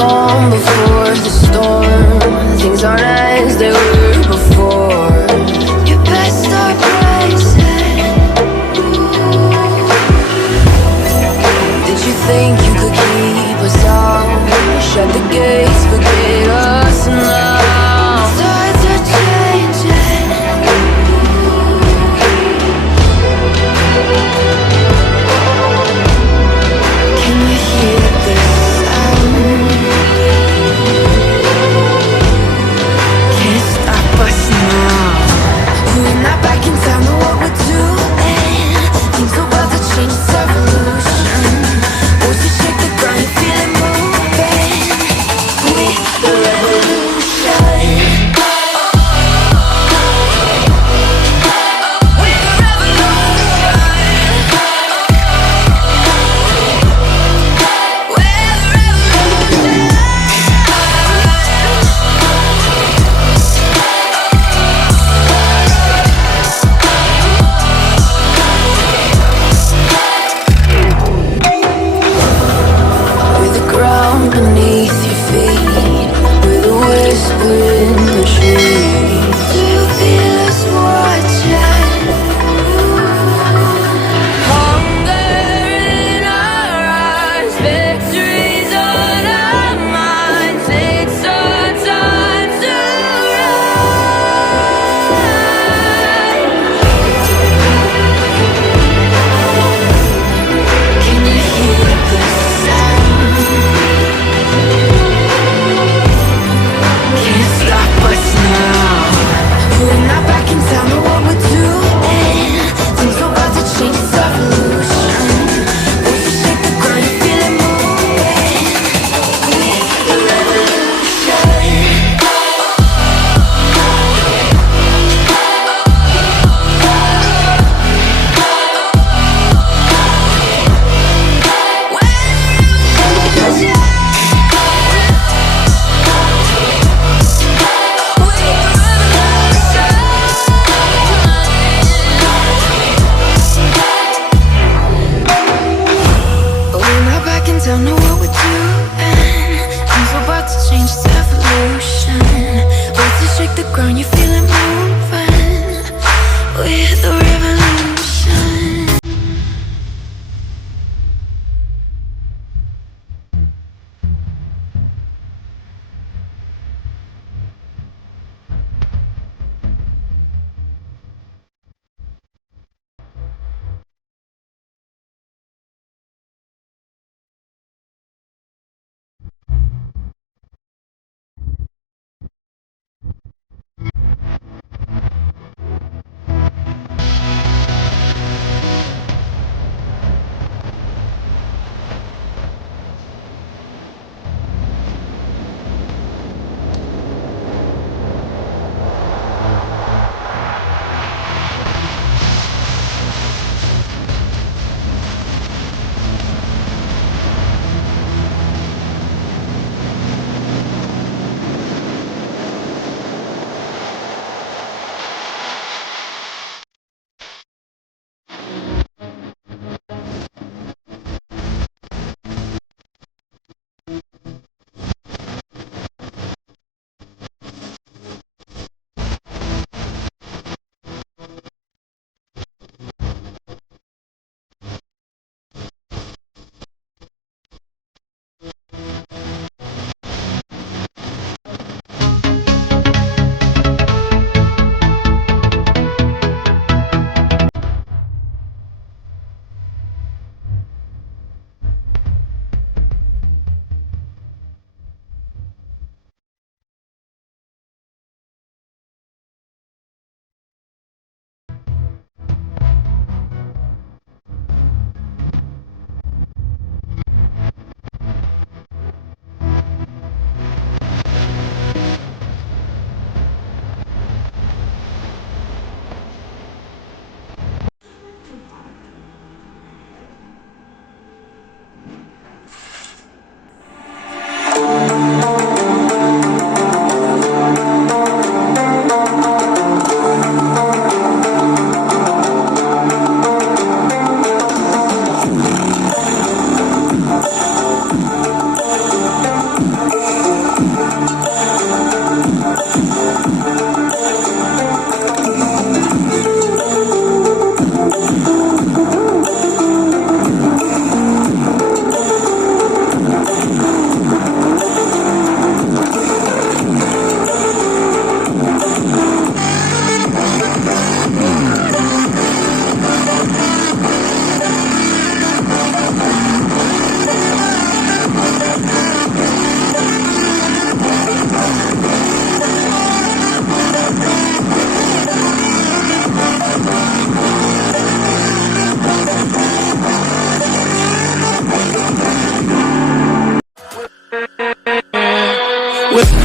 calm before the storm. Things aren't as they were before. Your best start rising. Did you think you could keep us out? Shut the gates, forget us now. Tides are changing. Can you hear the sound? Can't stop us now. We're not back in town, know what we're doing. Things are about to change, it's evolution. Once you shake the ground, you feel it moving. With the revolution. With the revolution. With the revolution. With the ground beneath your feet, with a whisper in the trees. Do you feel us watching? Hunger in our eyes, victories on our minds. It's our time to rise. Can you hear the sound? Can't stop us now. We're not back in town, know what we're doing. Things are about to change, it's evolution. Once you shake the ground, you feel it moving. With the revolution. We're not back in town, know what we're doing. Things are about to change, it's evolution. Once you shake the ground, you feel it moving. With the revolution. with